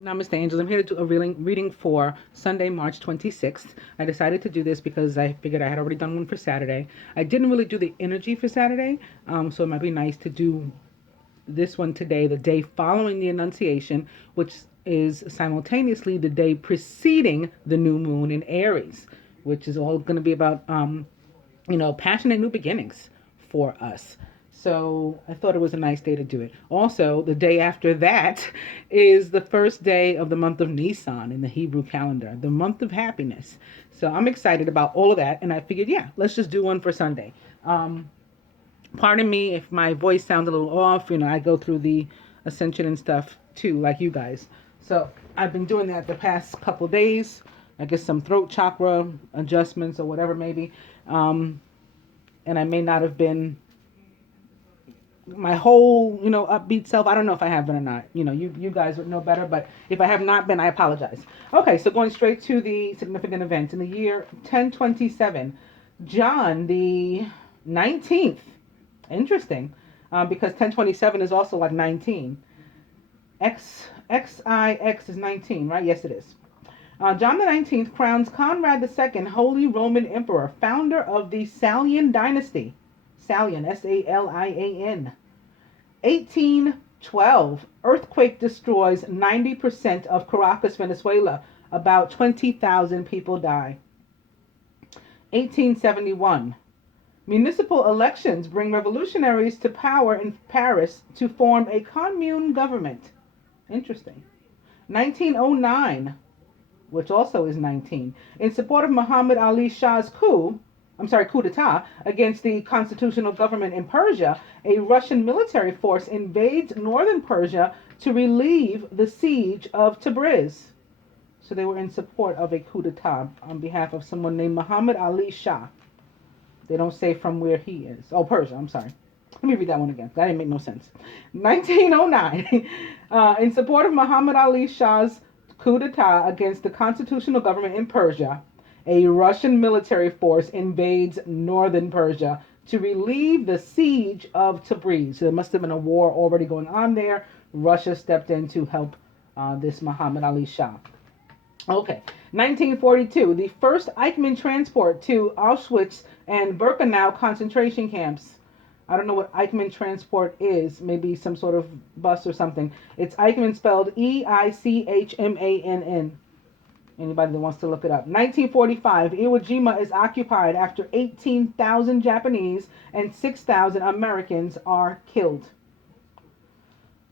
Namaste, angels. I'm here to do a reading for Sunday, March 26th. I decided to do this because I figured I had already done one for Saturday. I didn't really do the energy for Saturday, so it might be nice to do this one today, the day following the Annunciation, which is simultaneously the day preceding the new moon in Aries, which is all going to be about, passionate new beginnings for us. So I thought it was a nice day to do it. Also, the day after that is the first day of the month of Nisan in the Hebrew calendar, the month of happiness. So I'm excited about all of that, and I figured, yeah, let's just do one for Sunday. Pardon me if my voice sounds a little off. I go through the Ascension and stuff too, like you guys. So I've been doing that the past couple days. I guess some throat chakra adjustments or whatever, maybe. And I may not have been my whole, upbeat self. I don't know if I have been or not. You guys would know better, but if I have not been, I apologize. Okay, so going straight to the significant events. In the year 1027, John the 19th, interesting, because 1027 is also like 19. XIX is 19, right? Yes, it is. John the 19th crowns Conrad II Holy Roman Emperor, founder of the Salian dynasty. Salian, Salian. 1812, earthquake destroys 90% of Caracas, Venezuela. About 20,000 people die. 1871, municipal elections bring revolutionaries to power in Paris to form a commune government. Interesting. 1909, which also is 19, in support of Muhammad Ali Shah's coup d'etat against the constitutional government in Persia, a Russian military force invades northern Persia to relieve the siege of Tabriz. So they were in support of a coup d'etat on behalf of someone named Muhammad Ali Shah. They don't say from where he is. Oh, Persia, I'm sorry. Let me read that one again. That didn't make no sense. 1909, in support of Muhammad Ali Shah's coup d'etat against the constitutional government in Persia, a Russian military force invades northern Persia to relieve the siege of Tabriz. So there must have been a war already going on there. Russia stepped in to help this Muhammad Ali Shah. Okay, 1942, the first Eichmann transport to Auschwitz and Birkenau concentration camps. I don't know what Eichmann transport is. Maybe some sort of bus or something. It's Eichmann spelled Eichmann. Anybody that wants to look it up. 1945, Iwo Jima is occupied after 18,000 Japanese and 6,000 Americans are killed.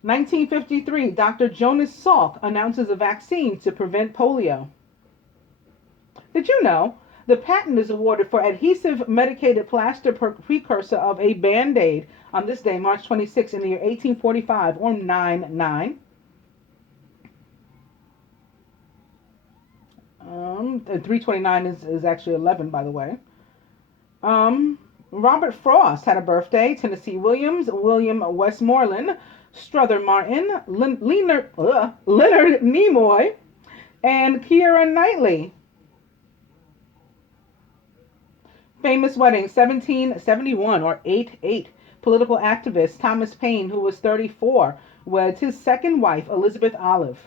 1953, Dr. Jonas Salk announces a vaccine to prevent polio. Did you know the patent is awarded for adhesive medicated plaster precursor of a Band-Aid on this day, March 26, in the year 1845, or 99? 329 is actually 11, by the way. Robert Frost had a birthday. Tennessee Williams, William Westmoreland, Strother Martin, Leonard Nimoy, and Keira Knightley. Famous wedding, 1771 or 88. Political activist Thomas Paine, who was 34, weds his second wife, Elizabeth Olive.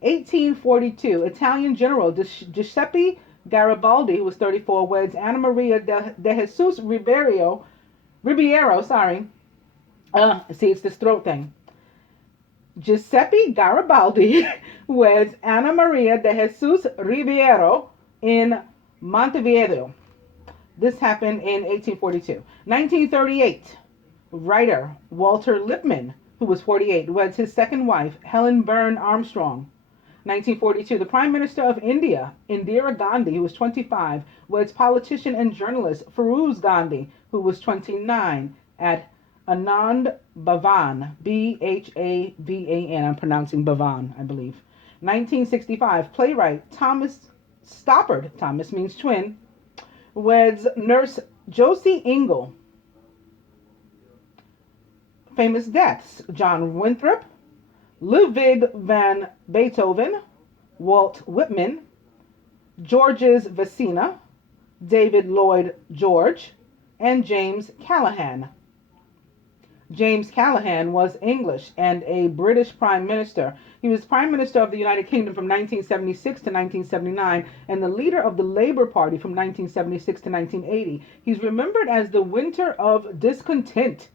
1842, Italian general Giuseppe Garibaldi, who was 34, weds Anna Maria de Jesus Ribeiro. See, it's this throat thing. Giuseppe Garibaldi weds Anna Maria de Jesus Ribeiro in Montevideo. This happened in 1842. 1938, writer Walter Lippmann, who was 48, weds his second wife, Helen Byrne Armstrong. 1942, the Prime Minister of India, Indira Gandhi, who was 25, weds politician and journalist Feroz Gandhi, who was 29, at Anand Bhavan, Bhavan. I'm pronouncing Bhavan, I believe. 1965, playwright Thomas Stoppard, Thomas means twin, weds nurse Josie Engel. Famous deaths: John Winthrop, Ludwig van Beethoven, Walt Whitman, Georges Vecina, David Lloyd George, and James Callaghan. James Callaghan was English and a British Prime Minister. He was Prime Minister of the United Kingdom from 1976 to 1979 and the leader of the Labour Party from 1976 to 1980. He's remembered as the Winter of Discontent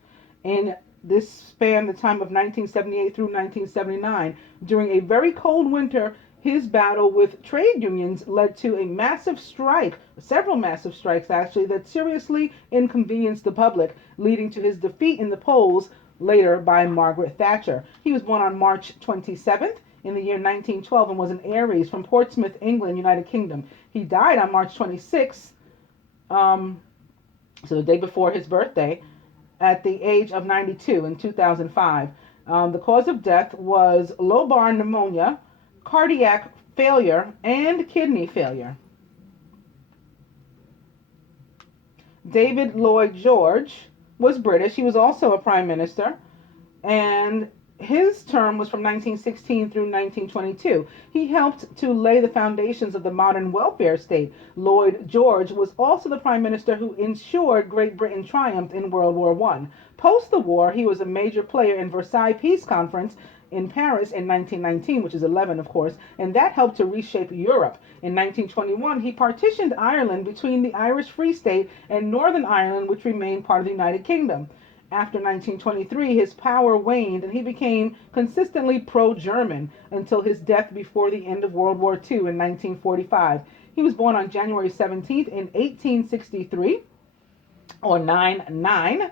in this span the time of 1978 through 1979. During a very cold winter, his battle with trade unions led to a massive strike, several massive strikes actually, that seriously inconvenienced the public, leading to his defeat in the polls later by Margaret Thatcher. He was born on March 27th in the year 1912 and was an Aries from Portsmouth, England, United Kingdom. He died on March 26th, so the day before his birthday, at the age of 92 in 2005. The cause of death was lobar pneumonia, cardiac failure, and kidney failure. David Lloyd George was British. He was also a prime minister, and his term was from 1916 through 1922. He helped to lay the foundations of the modern welfare state. Lloyd George was also the prime minister who ensured Great Britain triumphed in World War I. Post the war, he was a major player in Versailles Peace Conference in Paris in 1919, which is 11, of course, and that helped to reshape Europe. In 1921, he partitioned Ireland between the Irish Free State and Northern Ireland, which remained part of the United Kingdom. After 1923, his power waned and he became consistently pro-German until his death before the end of World War II in 1945. He was born on January 17th in 1863, or 9-9.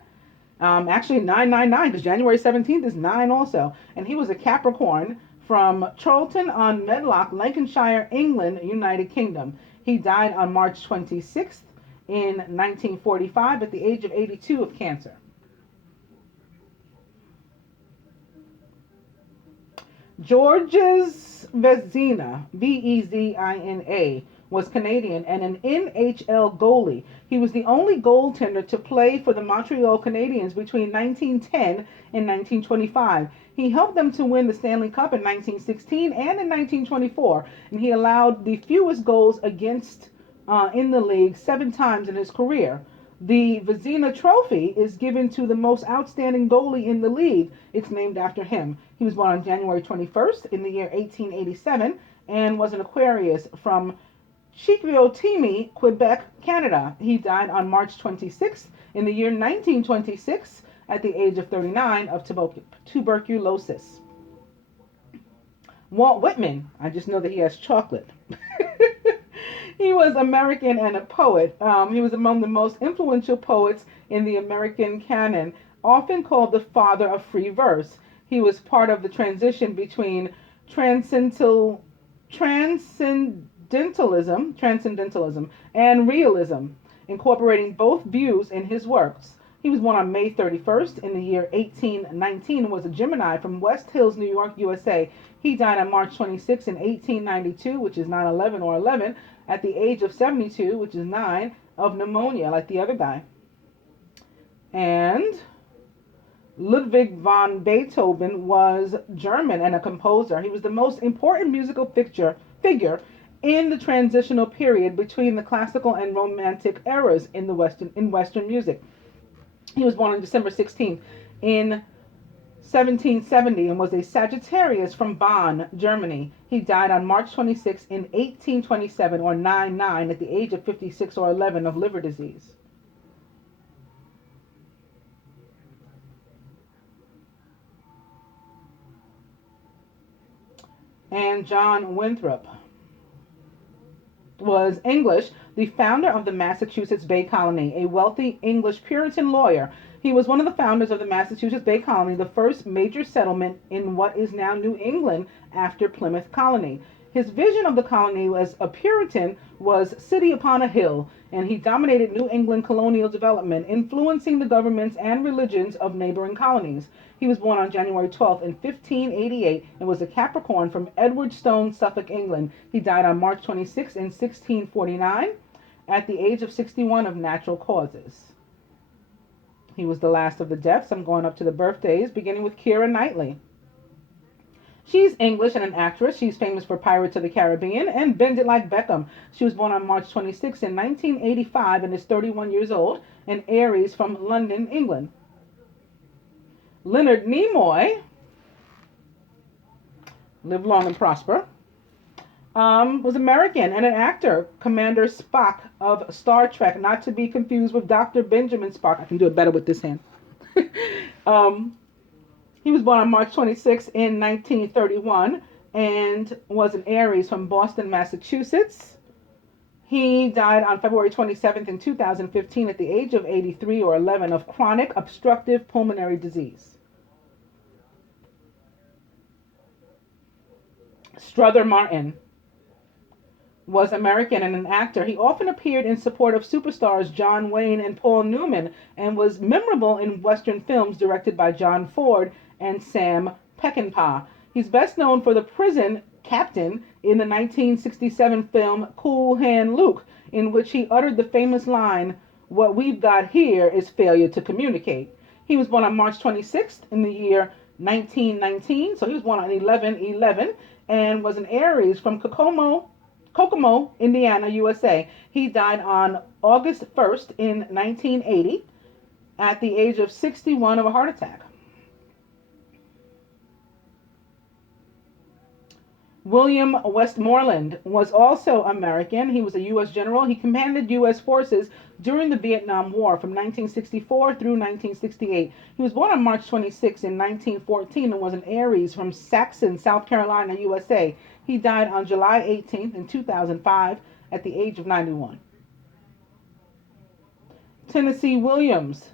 Actually 999, because January 17th is 9 also. And he was a Capricorn from Charlton on Medlock, Lancashire, England, United Kingdom. He died on March 26th in 1945 at the age of 82 of cancer. Georges Vezina, Vezina, was Canadian and an NHL goalie. He was the only goaltender to play for the Montreal Canadiens between 1910 and 1925. He helped them to win the Stanley Cup in 1916 and in 1924, and he allowed the fewest goals against in the league 7 times in his career. The Vezina Trophy is given to the most outstanding goalie in the league. It's named after him. He was born on January 21st in the year 1887 and was an Aquarius from Chicoutimi, Quebec, Canada. He died on March 26th in the year 1926 at the age of 39 of tuberculosis. Walt Whitman, I just know that he has chocolate. He was American and a poet. He was among the most influential poets in the American canon, often called the father of free verse. He was part of the transition between transcendentalism and realism, incorporating both views in his works. He was born on May 31st in the year 1819 and was a Gemini from West Hills, New York, USA. He died on March 26 in 1892, which is 9/11 or 11, at the age of 72, which is 9, of pneumonia, like the other guy. And Ludwig van Beethoven was German and a composer. He was the most important musical figure in the transitional period between the classical and romantic eras in Western music. He was born on December 16th in 1770 and was a Sagittarius from Bonn, Germany. He died on March 26 in 1827 or 9/9 at the age of 56 or 11 of liver disease. And John Winthrop was English, the founder of the Massachusetts Bay Colony, a wealthy English Puritan lawyer. He was one of the founders of the Massachusetts Bay Colony, the first major settlement in what is now New England after Plymouth Colony. His vision of the colony as a Puritan was city upon a hill, and he dominated New England colonial development, influencing the governments and religions of neighboring colonies. He was born on January 12th in 1588 and was a Capricorn from Edwardstone, Suffolk, England. He died on March 26 in 1649 at the age of 61 of natural causes. He was the last of the deaths. I'm going up to the birthdays, beginning with Keira Knightley. She's English and an actress. She's famous for Pirates of the Caribbean and Bend It Like Beckham. She was born on March 26 in 1985 and is 31 years old, an Aries from London, England. Leonard Nimoy live long and prosper, was American and an actor, Commander Spock of Star Trek, not to be confused with Dr. Benjamin Spock. I can do it better with this hand. um, he was born on March 26 in 1931 and was an Aries from Boston, Massachusetts. He died on February 27th in 2015 at the age of 83 or 11 of chronic obstructive pulmonary disease. Strother Martin was American and an actor. He often appeared in support of superstars John Wayne and Paul Newman and was memorable in Western films directed by John Ford and Sam Peckinpah. He's best known for the prison captain in the 1967 film Cool Hand Luke, in which he uttered the famous line, "What we've got here is failure to communicate." He was born on March 26th in the year 1919, so he was born on 11/11, and was an Aries from Kokomo, Indiana, USA. He died on August 1st in 1980 at the age of 61 of a heart attack. William Westmoreland was also American. He was a U.S. general. He commanded U.S. forces during the Vietnam War from 1964 through 1968. He was born on March 26 in 1914 and was an Aries from Saxon, South Carolina, USA. He died on July 18th in 2005 at the age of 91. Tennessee Williams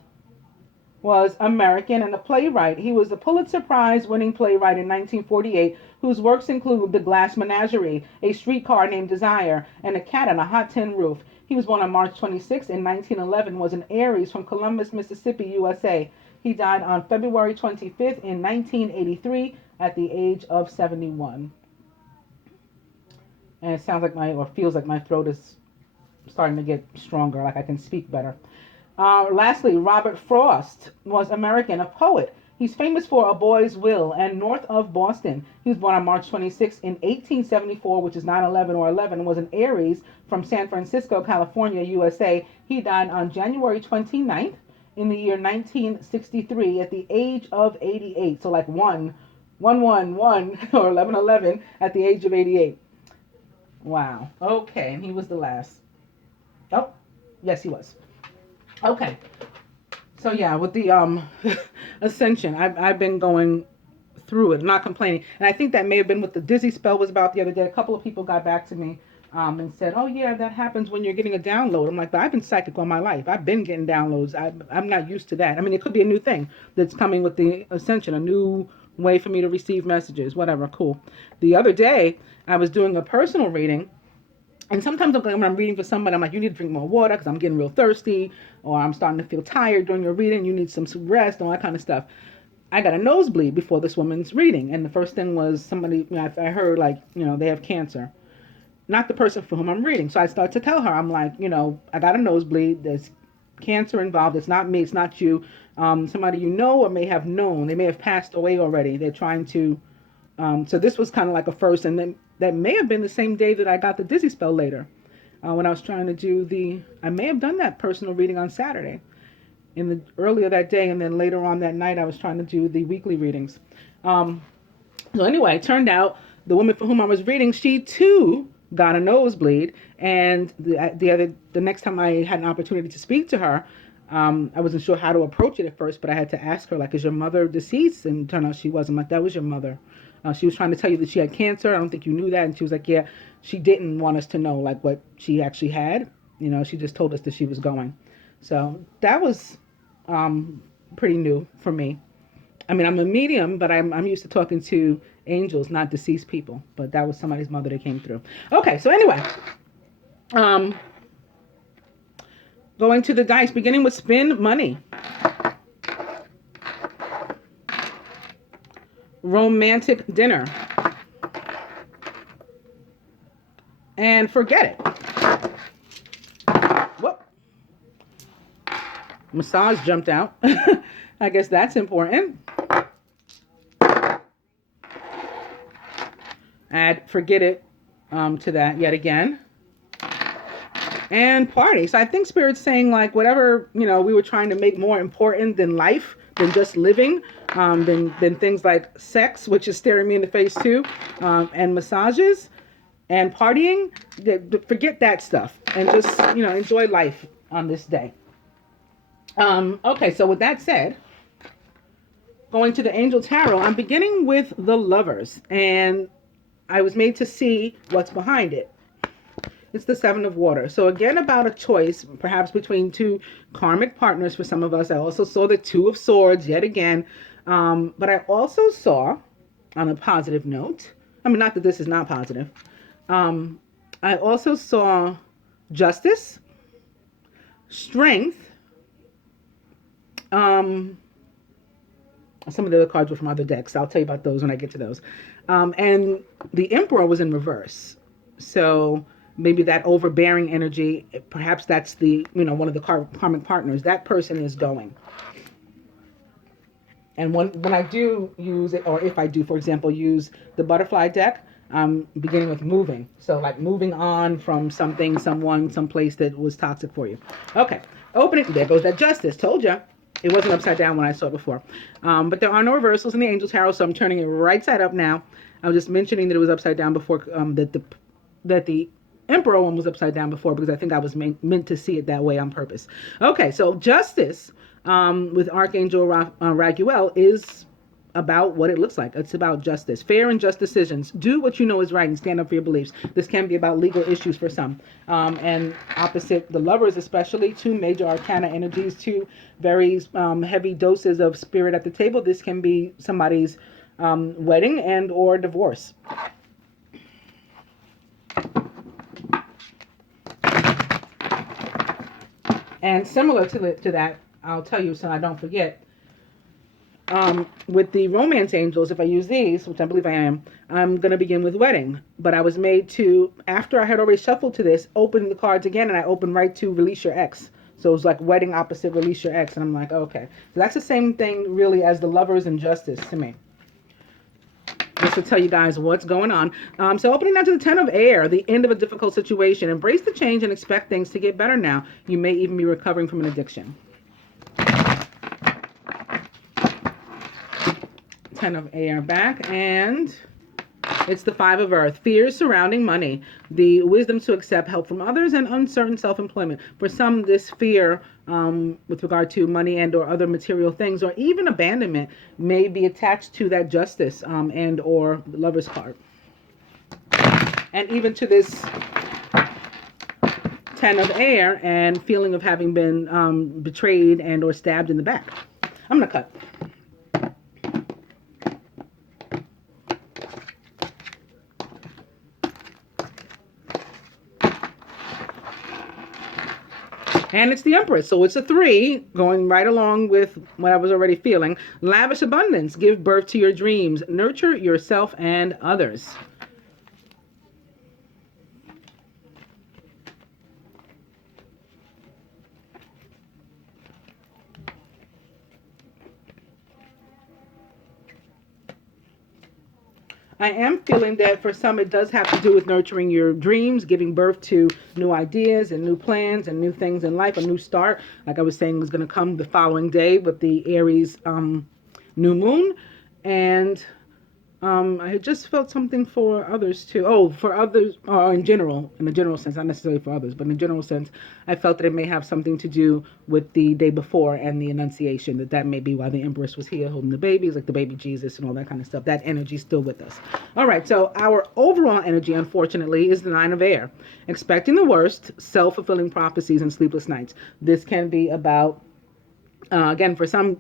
was American and a playwright. He was a Pulitzer Prize-winning playwright in 1948 whose works include The Glass Menagerie, A Streetcar Named Desire, and A Cat on a Hot Tin Roof. He was born on March 26 in 1911, was an Aries from Columbus, Mississippi, USA. He died on February 25th in 1983 at the age of 71. And it sounds like feels like my throat is starting to get stronger, like I can speak better. Lastly, Robert Frost was American, a poet. He's famous for A Boy's Will and North of Boston. He was born on March 26 in 1874, which is 9/11 or 11, was an Aries from San Francisco, California, USA. He died on January 29th in the year 1963 at the age of 88. So like 111 or 1111 at the age of 88. Wow. Okay, and he was the last. Oh, yes, he was. Okay. So yeah, with the Ascension, I've been going through it, not complaining. And I think that may have been what the dizzy spell was about the other day. A couple of people got back to me and said, "Oh yeah, that happens when you're getting a download." I'm like, "But I've been psychic all my life. I've been getting downloads. I'm not used to that. I mean, it could be a new thing that's coming with the Ascension, a new way for me to receive messages, whatever. Cool." The other day, I was doing a personal reading. And sometimes when I'm reading for somebody, I'm like, "You need to drink more water because I'm getting real thirsty," or "I'm starting to feel tired during your reading. You need some rest," and all that kind of stuff. I got a nosebleed before this woman's reading. And the first thing was somebody, I heard like, they have cancer. Not the person for whom I'm reading. So I start to tell her, I'm like, I got a nosebleed. There's cancer involved. It's not me. It's not you. Somebody you know or may have known. They may have passed away already. They're trying to. So this was kind of like a first. And then that may have been the same day that I got the dizzy spell later. When I was trying to do I may have done that personal reading on Saturday. Earlier that day, and then later on that night, I was trying to do the weekly readings. So anyway, it turned out the woman for whom I was reading, she too got a nosebleed. And the next time I had an opportunity to speak to her, I wasn't sure how to approach it at first, but I had to ask her, like, "Is your mother deceased?" And it turned out she wasn't. I'm like, "That was your mother. She was trying to tell you that she had cancer. I don't think you knew that." And she was like, "Yeah, she didn't want us to know like what she actually had. She just told us that she was going." So that was pretty new for me. I mean, I'm a medium, but I'm used to talking to angels, not deceased people. But that was somebody's mother that came through. Okay, so anyway, going to the dice, beginning with spin money. Romantic dinner. And forget it. Whoop. Massage jumped out. I guess that's important. Add forget it to that yet again. And party. So I think Spirit's saying like whatever, we were trying to make more important than life, than just living, than things like sex, which is staring me in the face too. and massages and partying. Forget that stuff and just, enjoy life on this day. Okay, so with that said, going to the Angel Tarot, I'm beginning with the Lovers, and I was made to see what's behind it. It's the Seven of Water. So again, about a choice, perhaps between two karmic partners for some of us. I also saw the Two of Swords yet again. But I also saw, on a positive note, I mean, not that this is not positive. I also saw justice, strength. Some of the other cards were from other decks. I'll tell you about those when I get to those. And the Emperor was in reverse. So maybe that overbearing energy, perhaps that's the, one of the karmic partners. That person is going. And when I do use it, or if I do, for example, use the butterfly deck, I'm beginning with moving. So like moving on from something, someone, someplace that was toxic for you. Okay, opening, there goes that justice. Told you. It wasn't upside down when I saw it before. But there are no reversals in the Angel Tarot, so I'm turning it right side up now. I was just mentioning that it was upside down before, that the Emperor one was upside down before, because I think I was meant to see it that way on purpose. Okay, so justice with Archangel Raguel is about what it looks like. It's about justice, fair and just decisions. Do what you know is right and stand up for your beliefs. This can be about legal issues for some. And opposite the Lovers, especially, two major arcana energies, two very heavy doses of spirit at the table. This can be somebody's wedding and or divorce. And similar to that, I'll tell you so I don't forget, with the romance angels, if I use these, which I believe I am, I'm going to begin with wedding. But I was made to, after I had already shuffled to this, open the cards again, and I opened right to release your ex. So it was like wedding opposite release your ex. And I'm like, okay. So that's the same thing really as the Lovers and justice to me. Just to tell you guys what's going on. So opening now to the Ten of Air, the end of a difficult situation. Embrace the change and expect things to get better now. You may even be recovering from an addiction. Ten of Air back, and it's the Five of Earth. Fears surrounding money, the wisdom to accept help from others, and uncertain self-employment. For some, this fear with regard to money and or other material things, or even abandonment, may be attached to that justice and or the Lover's card. And even to this Ten of Air and feeling of having been betrayed and or stabbed in the back. I'm going to cut. And it's the Empress, so it's a 3, going right along with what I was already feeling. Lavish abundance, give birth to your dreams, nurture yourself and others. I am feeling that for some it does have to do with nurturing your dreams, giving birth to new ideas and new plans and new things in life, a new start. Like I was saying, was going to come the following day with the Aries new moon. And I had just felt something for others too. Oh, for others, in a general sense, not necessarily for others, but in a general sense, I felt that it may have something to do with the day before and the Annunciation, that may be why the Empress was here holding the babies, like the baby Jesus and all that kind of stuff. That energy's still with us. All right, so our overall energy, unfortunately, is the Nine of Air. Expecting the worst, self-fulfilling prophecies and sleepless nights. This can be about, again, for some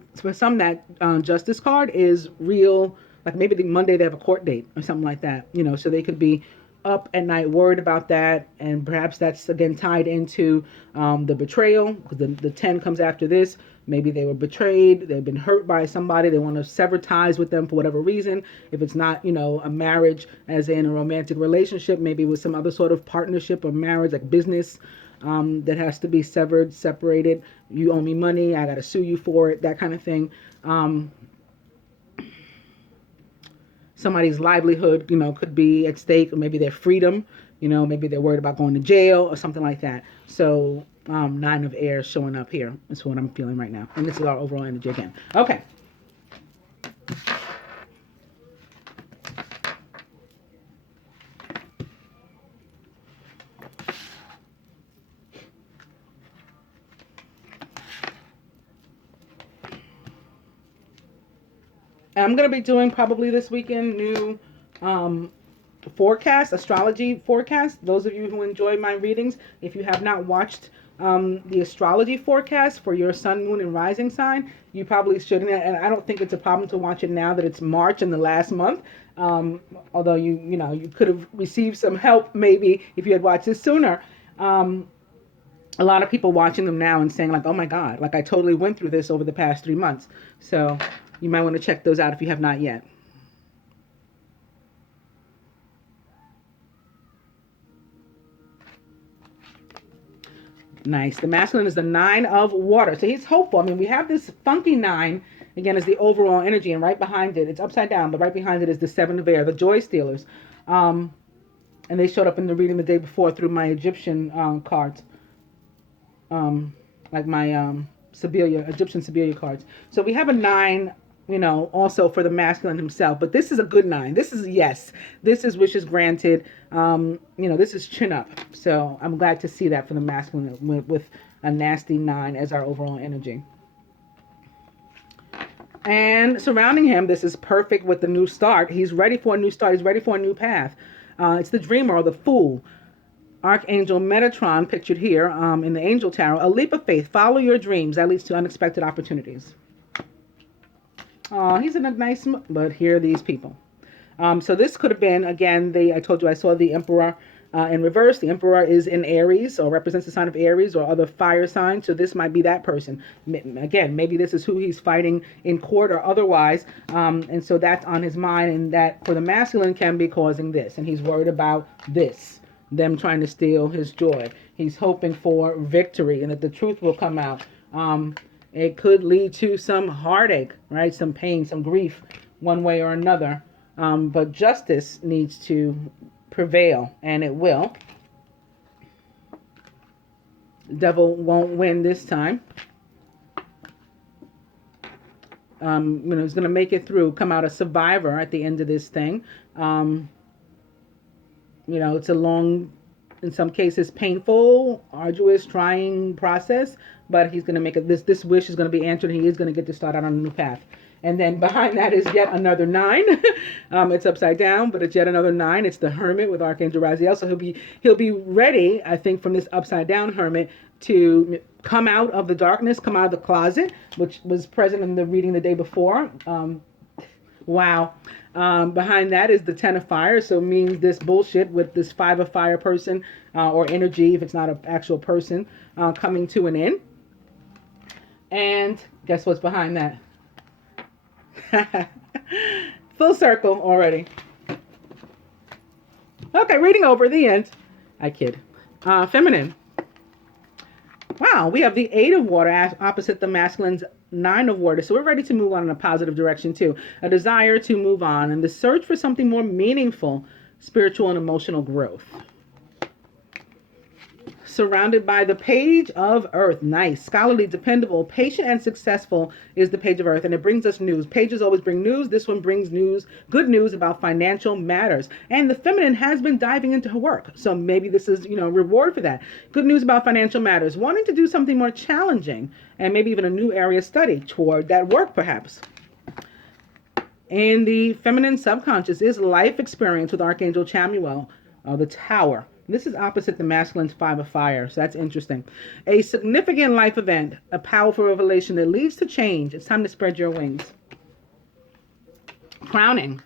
that Justice card is real. Like maybe the Monday they have a court date or something like that, so they could be up at night worried about that. And perhaps that's again tied into the betrayal, because the 10 comes after this. Maybe they were betrayed, they've been hurt by somebody, they want to sever ties with them for whatever reason. If it's not, a marriage as in a romantic relationship, maybe with some other sort of partnership or marriage, like business, that has to be severed, separated. You owe me money, I got to sue you for it, that kind of thing. Somebody's livelihood, could be at stake, or maybe their freedom, maybe they're worried about going to jail or something like that. So Nine of Air showing up here. That's what I'm feeling right now. And this is our overall energy again. Okay. am going to be doing probably this weekend new forecast, astrology forecast. Those of you who enjoy my readings, if you have not watched the astrology forecast for your sun, moon, and rising sign, you probably should. And I don't think it's a problem to watch it now that it's March in the last month. Although you could have received some help maybe if you had watched this sooner. A lot of people watching them now and saying like, oh my God, like I totally went through this over the past 3 months. So you might want to check those out if you have not yet. Nice. The masculine is the 9 of water. So he's hopeful. I mean, we have this funky 9, again, as the overall energy. And right behind it, it's upside down, but right behind it is the 7 of air, the joy stealers. And they showed up in the reading the day before through my Egyptian cards. Like my Egyptian Siberia cards. So we have a 9, also for the masculine himself. But this is a good 9. This is yes. This is wishes granted. This is chin up. So I'm glad to see that for the masculine with a nasty 9 as our overall energy. And surrounding him, this is perfect with the new start. He's ready for a new start. He's ready for a new path. It's the dreamer or the fool. Archangel Metatron pictured here in the Angel Tarot. A leap of faith. Follow your dreams. That leads to unexpected opportunities. He's in a nice, but here are these people. So this could have been, again, I told you I saw the Emperor in reverse. The Emperor is in Aries or represents the sign of Aries or other fire signs. So this might be that person. Again, maybe this is who he's fighting in court or otherwise. And so that's on his mind, and that for the masculine can be causing this. And he's worried about this. Them trying to steal his joy. He's hoping for victory and that the truth will come out. It could lead to some heartache, right? Some pain, some grief, one way or another. But justice needs to prevail, and it will. The devil won't win this time. He's going to make it through, come out a survivor at the end of this thing. It's a long, in some cases, painful, arduous, trying process, but he's going to make it, this wish is going to be answered, and he is going to get to start out on a new path. And then behind that is yet another 9. It's upside down, but it's yet another 9. It's the Hermit with Archangel Raziel. So he'll be ready, I think, from this upside down Hermit to come out of the darkness, come out of the closet, which was present in the reading the day before. Wow. Behind that is the 10 of fire. So it means this bullshit with this 5 of fire person or energy, if it's not an actual person, coming to an end. And guess what's behind that? Full circle already. Okay, reading over the end. I kid. Feminine. Wow, we have the 8 of water opposite the masculine's 9 of water. So we're ready to move on in a positive direction too. A desire to move on and the search for something more meaningful, spiritual and emotional growth. Surrounded by the page of earth. Nice. Scholarly, dependable, patient, and successful is the page of earth. And it brings us news. Pages always bring news. This one brings news, good news about financial matters. And the feminine has been diving into her work. So maybe this is, reward for that. Good news about financial matters. Wanting to do something more challenging and maybe even a new area of study toward that work, perhaps. And the feminine subconscious is life experience with Archangel Chamuel, the Tower. This is opposite the masculine's 5 of fire, so that's interesting. A significant life event, a powerful revelation that leads to change. It's time to spread your wings. Crowning.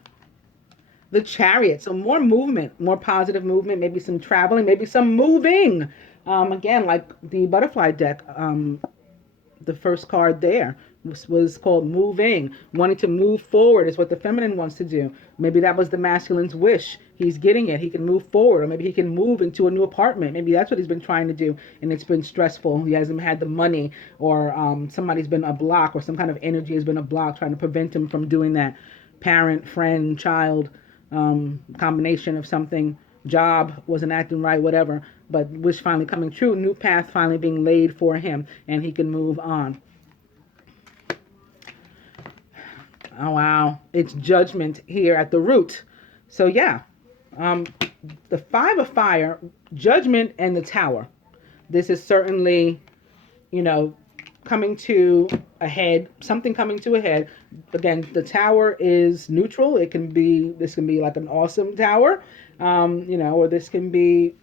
The Chariot, so more movement, more positive movement, maybe some traveling, maybe some moving. Again, like the butterfly deck, the first card there was called moving. Wanting to move forward is what the feminine wants to do. Maybe that was the masculine's wish. He's getting it. He can move forward, or maybe he can move into a new apartment. Maybe that's what he's been trying to do, and it's been stressful. He hasn't had the money, or somebody's been a block, or some kind of energy has been a block trying to prevent him from doing that. Parent, friend, child, combination of something. Job wasn't acting right, whatever. But wish finally coming true. New path finally being laid for him, and he can move on. Oh, wow. It's judgment here at the root. So, yeah. The 5 of fire, judgment, and the Tower. This is certainly, coming to a head, something coming to a head. Again, the tower is neutral. This can be like an awesome tower, or this can be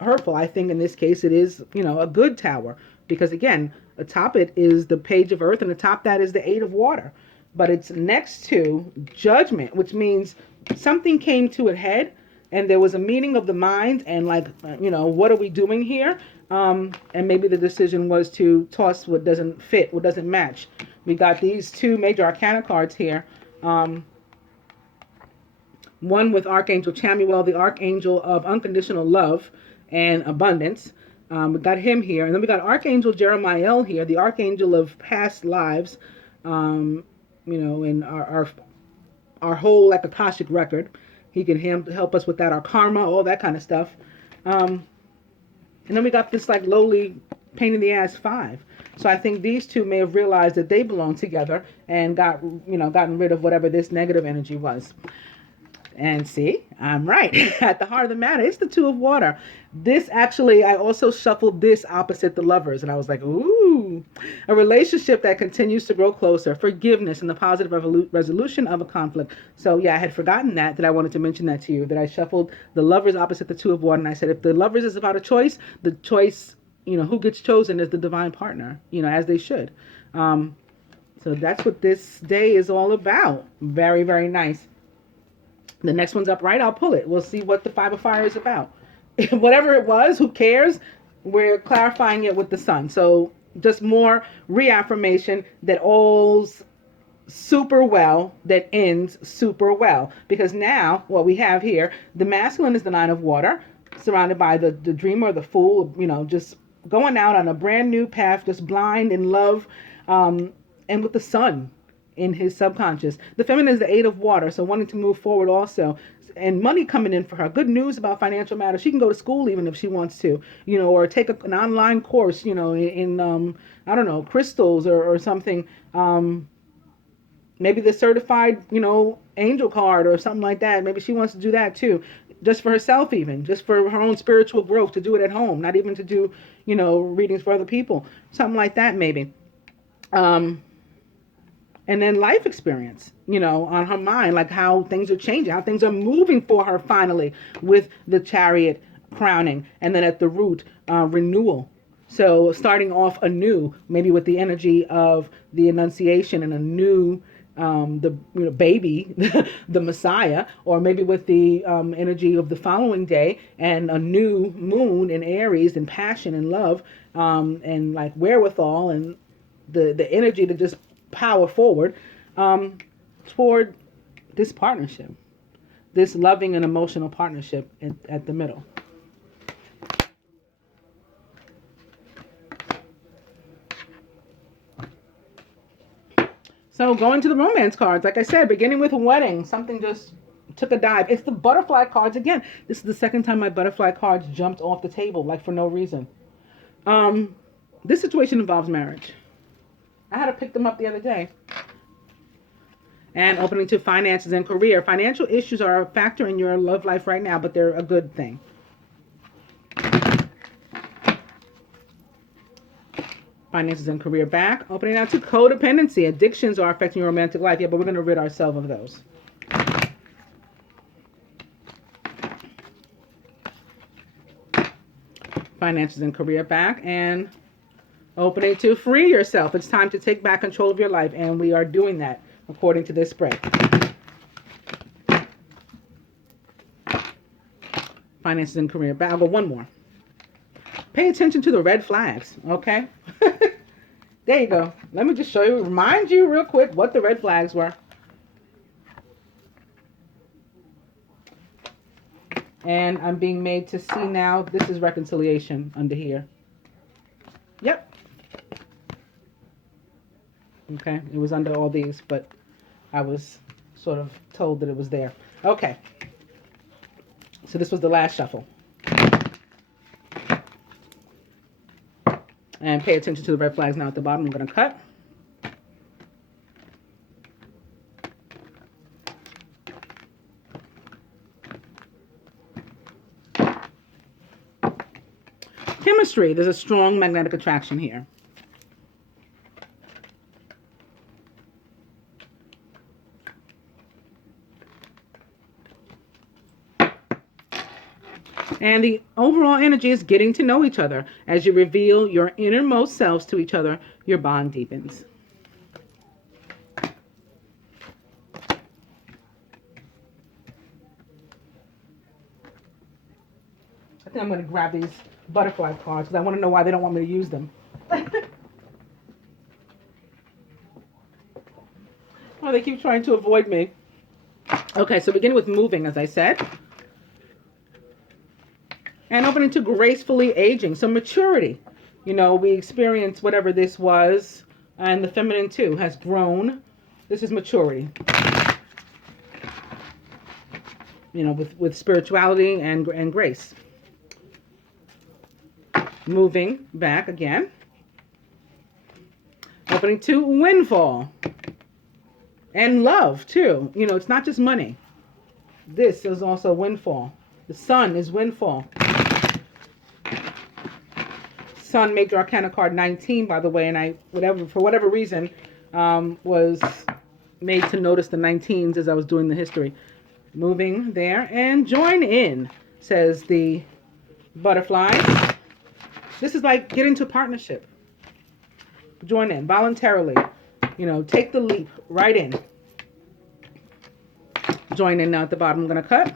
hurtful. I think in this case it is, a good tower, because again, atop it is the page of earth and atop that is the eight of water. But it's next to judgment, which means something came to a head and there was a meeting of the mind and like, what are we doing here? And maybe the decision was to toss what doesn't fit, what doesn't match. We got these two major arcana cards here. One with Archangel Chamuel, the Archangel of unconditional love and abundance. We got him here. And then we got Archangel Jeremiah here, the Archangel of past lives, and our whole like Akashic record. He can help us with that, our karma, all that kind of stuff. And then we got this like lowly pain in the ass 5. So I think these two may have realized that they belong together and gotten rid of whatever this negative energy was. And see, I'm right. At the heart of the matter, it's the Two of Water. This actually, I also shuffled this opposite the Lovers. And I was like, ooh, a relationship that continues to grow closer, forgiveness, and the positive resolution of a conflict. So yeah, I had forgotten that I wanted to mention that to you, that I shuffled the Lovers opposite the Two of Water. And I said, if the Lovers is about a choice, the choice, who gets chosen is the divine partner, as they should. So that's what this day is all about. Very, very nice. The next one's up right. I'll pull it. We'll see what the 5 of Fire is about. Whatever it was, who cares? We're clarifying it with the Sun. So just more reaffirmation that all's super well, that ends super well. Because now what we have here, the masculine is the 9 of Water, surrounded by the dreamer, the fool, just going out on a brand new path, just blind in love, and with the Sun in his subconscious. The feminine is the 8 of Water, so wanting to move forward also, and money coming in for her. Good news about financial matters. She can go to school even if she wants to, or take an online course, in I don't know, crystals or something. Maybe the certified, angel card or something like that. Maybe she wants to do that too, just for herself, even just for her own spiritual growth, to do it at home, not even to do, readings for other people, something like that maybe. And then life experience, on her mind, like how things are changing, how things are moving for her finally with the Chariot crowning. And then at the root, renewal. So starting off anew, maybe with the energy of the Annunciation and a new, baby, the Messiah, or maybe with the energy of the following day and a new moon in Aries and passion and love, and like wherewithal and the energy to just power forward toward this partnership, this loving and emotional partnership at the middle. So going to the romance cards, like I said, beginning with a wedding, something just took a dive. It's the butterfly cards again. This is the second time my butterfly cards jumped off the table, like for no reason. This situation involves marriage. I had to pick them up the other day. And opening to finances and career. Financial issues are a factor in your love life right now, but they're a good thing. Finances and career back. Opening out to codependency. Addictions are affecting your romantic life. Yeah, but we're going to rid ourselves of those. Finances and career back. And opening to free yourself. It's time to take back control of your life, and we are doing that according to this spread. Finances and career back. I'll go one more. Pay attention to the red flags, okay? There you go. Let me just show you, remind you real quick what the red flags were. And I'm being made to see now, this is reconciliation under here. Yep. Okay, it was under all these, but I was sort of told that it was there. Okay. So this was the last shuffle. And pay attention to the red flags now at the bottom. I'm going to cut. Chemistry. There's a strong magnetic attraction here. And the overall energy is getting to know each other. As you reveal your innermost selves to each other, your bond deepens. I think I'm going to grab these butterfly cards because I want to know why they don't want me to use them. Oh, they keep trying to avoid me. Okay, so beginning with moving, as I said. And opening to gracefully aging. So maturity. You know, we experience whatever this was, and the feminine too has grown. This is maturity. You know, with spirituality and grace. Moving back again. Opening to windfall. And love too. You know, it's not just money. This is also windfall. The sun is windfall. Sun, Major Arcana card 19, by the way, and for whatever reason, was made to notice the 19s as I was doing the history. Moving there and join in, says the butterflies. This is like get into partnership. Join in voluntarily. You know, take the leap right in. Join in now at the bottom. I'm going to cut.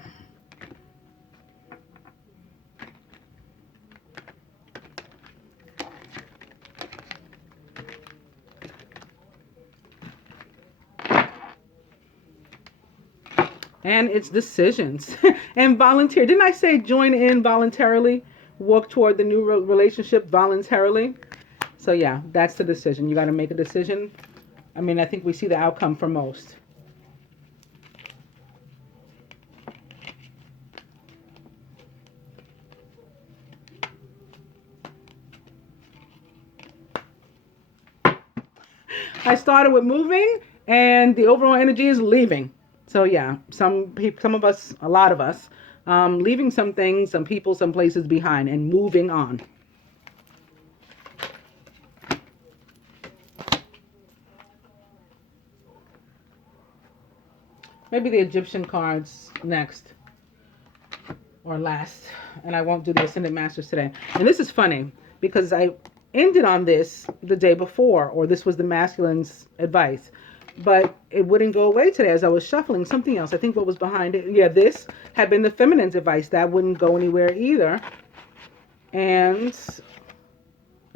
And it's decisions and volunteer. Didn't I say join in voluntarily? Walk toward the new relationship voluntarily. So yeah, that's the decision. You got to make a decision. I mean, I think we see the outcome for most. I started with moving, and the overall energy is leaving. So yeah, some of us, a lot of us, leaving some things, some people, some places behind, and moving on. Maybe the Egyptian cards next or last, and I won't do the Ascended Masters today. And this is funny because I ended on this the day before, or this was the masculine's advice, but it wouldn't go away today as I was shuffling something else. I think what was behind it, yeah, this had been the feminine's advice. That wouldn't go anywhere either. And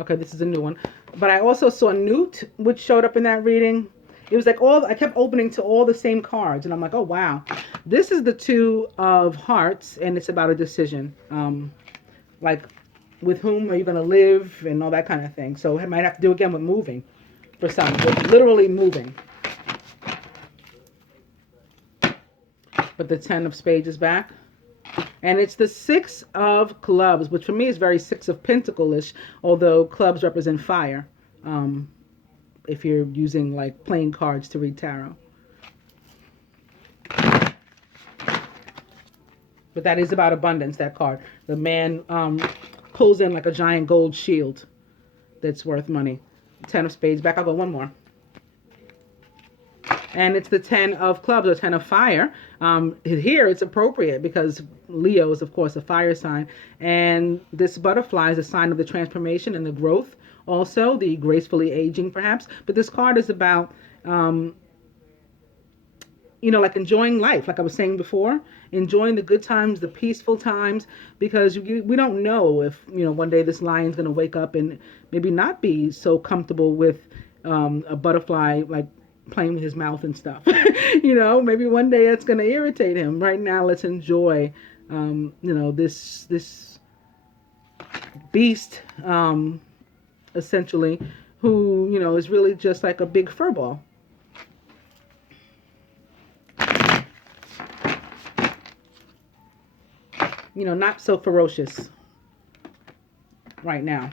okay, this is a new one. But I also saw Newt, which showed up in that reading. It was like I kept opening to all the same cards, and I'm like, oh wow, this is the Two of Hearts, and it's about a decision, like with whom are you going to live and all that kind of thing. So it might have to do again with moving for some, with literally moving. But the 10 of Spades is back. And it's the 6 of Clubs, which for me is very 6 of Pentacle-ish, although clubs represent fire. If you're using like playing cards to read tarot. But that is about abundance, that card. The man pulls in like a giant gold shield that's worth money. 10 of Spades back. I'll go one more. And it's the 10 of Clubs, or 10 of Fire. Here it's appropriate because Leo is, of course, a fire sign. And this butterfly is a sign of the transformation and the growth. Also, the gracefully aging, perhaps. But this card is about, like enjoying life, like I was saying before. Enjoying the good times, the peaceful times. Because we don't know if, one day this lion's going to wake up and maybe not be so comfortable with a butterfly, like, playing with his mouth and stuff. Maybe one day it's going to irritate him. Right now, let's enjoy, this beast, essentially, who, is really just like a big fur ball. Not so ferocious right now.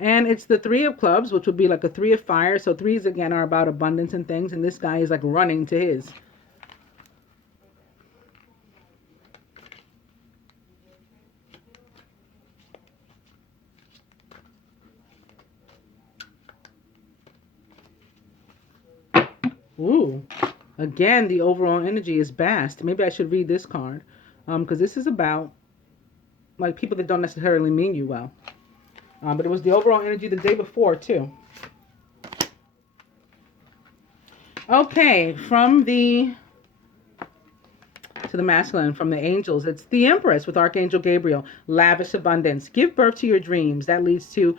And it's the 3 of Clubs, which would be like a 3 of Fire. So 3s, again, are about abundance and things. And this guy is like running to his. Ooh. Again, the overall energy is vast. Maybe I should read this card. Because this is about like people that don't necessarily mean you well. But it was the overall energy the day before too. Okay, from the to the masculine, from the angels, it's the Empress with Archangel Gabriel. Lavish abundance. Give birth to your dreams. That leads to,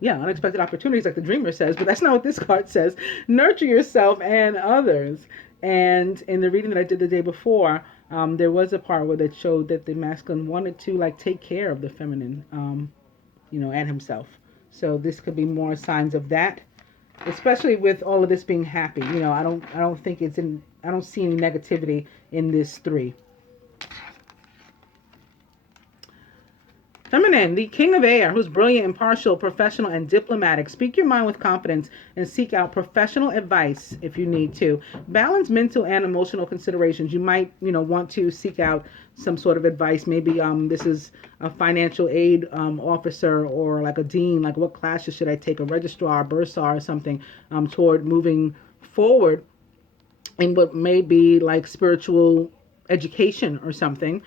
unexpected opportunities, like the dreamer says. But that's not what this card says. Nurture yourself and others. And in the reading that I did the day before, there was a part where that showed that the masculine wanted to like take care of the feminine, and himself. So this could be more signs of that, especially with all of this being happy. I don't think I don't see any negativity in this 3. Feminine, the king of air, who's brilliant, impartial, professional, and diplomatic. Speak your mind with confidence and seek out professional advice if you need to. Balance mental and emotional considerations. You might, want to seek out some sort of advice. Maybe this is a financial aid officer or like a dean. Like, what classes should I take? A registrar, bursar, or something toward moving forward in what may be like spiritual education or something.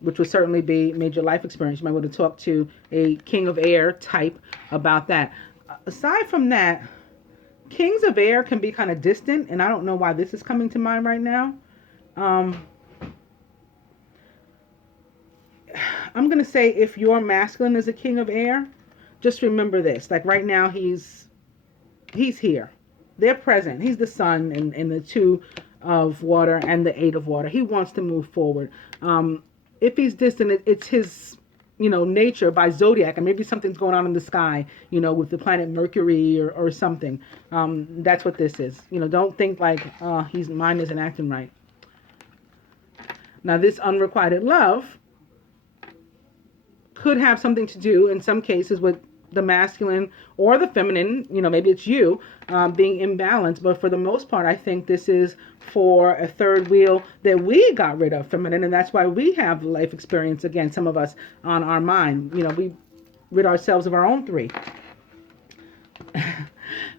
Which would certainly be major life experience. You might want to talk to a king of air type about that. Aside from that, kings of air can be kind of distant, and I don't know why this is coming to mind right now. I'm going to say if your masculine is a king of air, just remember this. Like right now, he's here. They're present. He's the sun and the 2 of water and the 8 of water. He wants to move forward. If he's distant, it's his, nature by zodiac, and maybe something's going on in the sky, with the planet Mercury or something. That's what this is. Don't think like his mind isn't acting right. Now, this unrequited love could have something to do, in some cases, with the masculine or the feminine, maybe it's you being imbalanced. But for the most part, I think this is for a third wheel that we got rid of, feminine, and that's why we have life experience, again, some of us, on our mind. We rid ourselves of our own 3.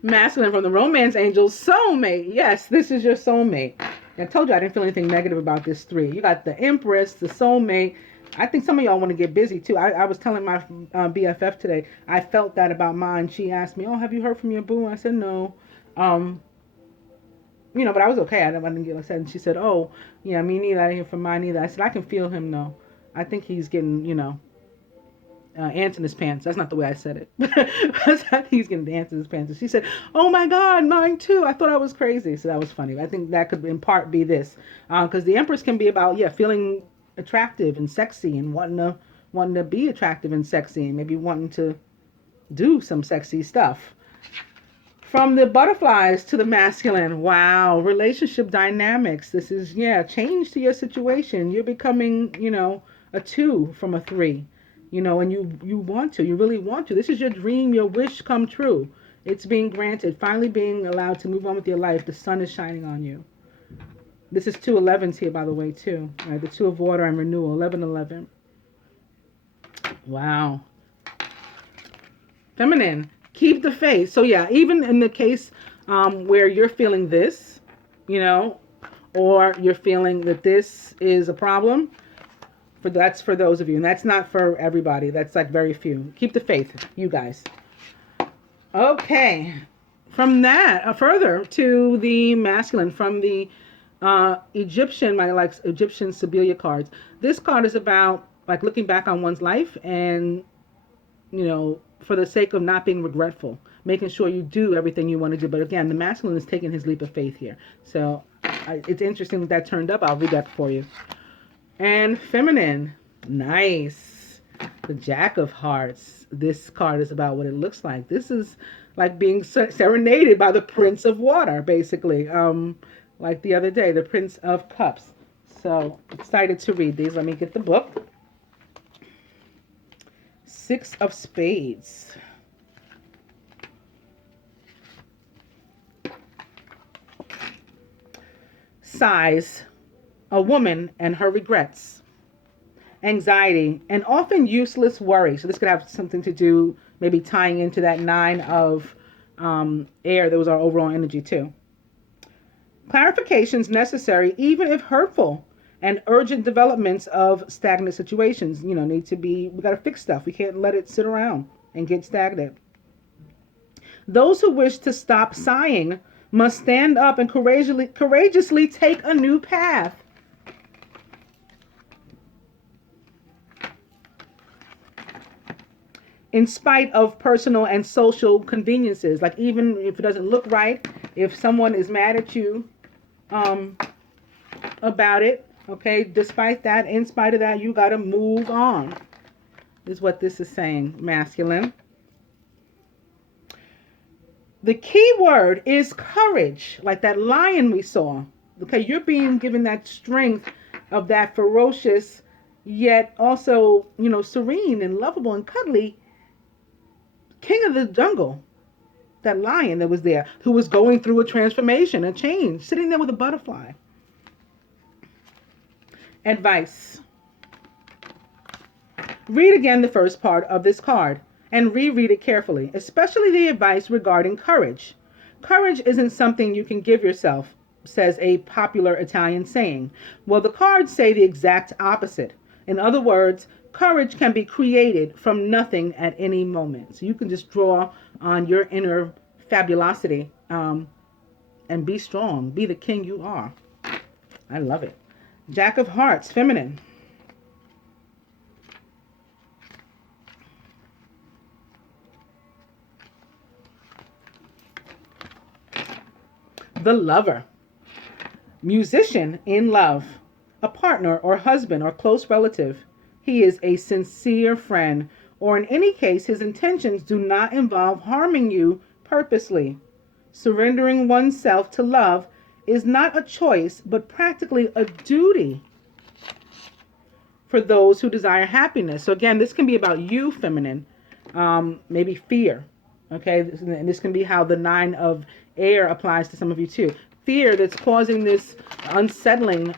Masculine, from the romance angels, soulmate. Yes, this is your soulmate. I told you I didn't feel anything negative about this 3. You got the Empress, the soulmate. I think some of y'all want to get busy too. I was telling my BFF today, I felt that about mine. She asked me, "Oh, have you heard from your boo?" I said, "No." But I was okay. I didn't get upset. And she said, "Oh, yeah, me neither. I didn't hear from mine either." I said, "I can feel him though. I think he's getting, ants in his pants." That's not the way I said it. I think he's getting the ants in his pants. And she said, "Oh my God, mine too. I thought I was crazy." So that was funny. I think that could in part be this, because the Empress can be about feeling attractive and sexy and wanting to be attractive and sexy and maybe wanting to do some sexy stuff. From the butterflies to the masculine, wow, relationship dynamics. This is change to your situation. You're becoming a 2 from a 3, and you really want to. This is your dream, your wish come true. It's being granted, finally being allowed to move on with your life. The sun is shining on you. This is 2 11s here, by the way, too. All right, the 2 of water and renewal, 11-11. Wow. Feminine, keep the faith. So even in the case where you're feeling this, or you're feeling that this is a problem, that's for those of you, and that's not for everybody. That's like very few. Keep the faith, you guys. Okay. From that, further to the masculine, from the Egyptian Sibylla cards. This card is about like looking back on one's life and, for the sake of not being regretful, making sure you do everything you want to do. But again, the masculine is taking his leap of faith here. So it's interesting that turned up. I'll read that for you. And feminine, nice. The Jack of Hearts. This card is about what it looks like. This is like being serenaded by the Prince of Water, basically. Like the other day, the Prince of Cups. So excited to read these. Let me get the book. 6 of Spades. Sighs, a woman and her regrets. Anxiety, and often useless worry. So this could have something to do, maybe tying into that 9 of air, there was our overall energy too. Clarifications necessary, even if hurtful, and urgent developments of stagnant situations, need to be, we got to fix stuff. We can't let it sit around and get stagnant. Those who wish to stop sighing must stand up and courageously take a new path. In spite of personal and social conveniences, like even if it doesn't look right, if someone is mad at you about it, okay, despite that, in spite of that, you got to move on, is what this is saying, masculine. The key word is courage, like that lion we saw. Okay, you're being given that strength of that ferocious, yet also, serene and lovable and cuddly king of the jungle. That lion that was there, who was going through a transformation, a change, sitting there with a butterfly. Advice. Read again the first part of this card and reread it carefully, especially the advice regarding courage. Courage isn't something you can give yourself, says a popular Italian saying. Well, the cards say the exact opposite. In other words, courage can be created from nothing at any moment. So you can just draw on your inner fabulosity and be strong. Be the king you are. I love it. Jack of Hearts, feminine. The Lover. Musician in love. A partner or husband or close relative. He is a sincere friend, or in any case, his intentions do not involve harming you purposely. Surrendering oneself to love is not a choice, but practically a duty for those who desire happiness. So again, this can be about you, feminine. Maybe fear. Okay, and this can be how the 9 of air applies to some of you too. Fear that's causing this unsettling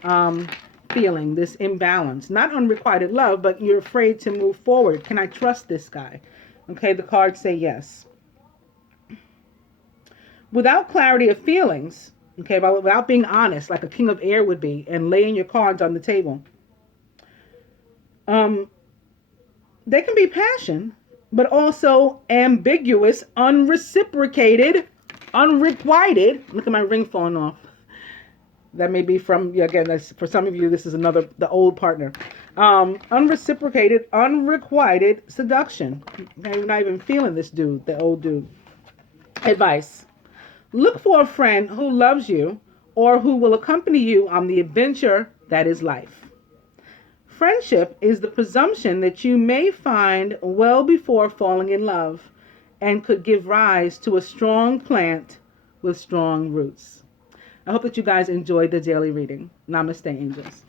feeling, this imbalance. Not unrequited love, but you're afraid to move forward. Can I trust this guy? Okay, the cards say yes. Without clarity of feelings, okay, without being honest, like a king of air would be, and laying your cards on the table, they can be passion, but also ambiguous, unreciprocated, unrequited. Look at my ring falling off. That may be from, again, that's, for some of you, this is the old partner. Unreciprocated, unrequited seduction. Okay, you're not even feeling this dude, the old dude. Advice. Look for a friend who loves you or who will accompany you on the adventure that is life. Friendship is the presumption that you may find well before falling in love and could give rise to a strong plant with strong roots. I hope that you guys enjoyed the daily reading. Namaste, angels.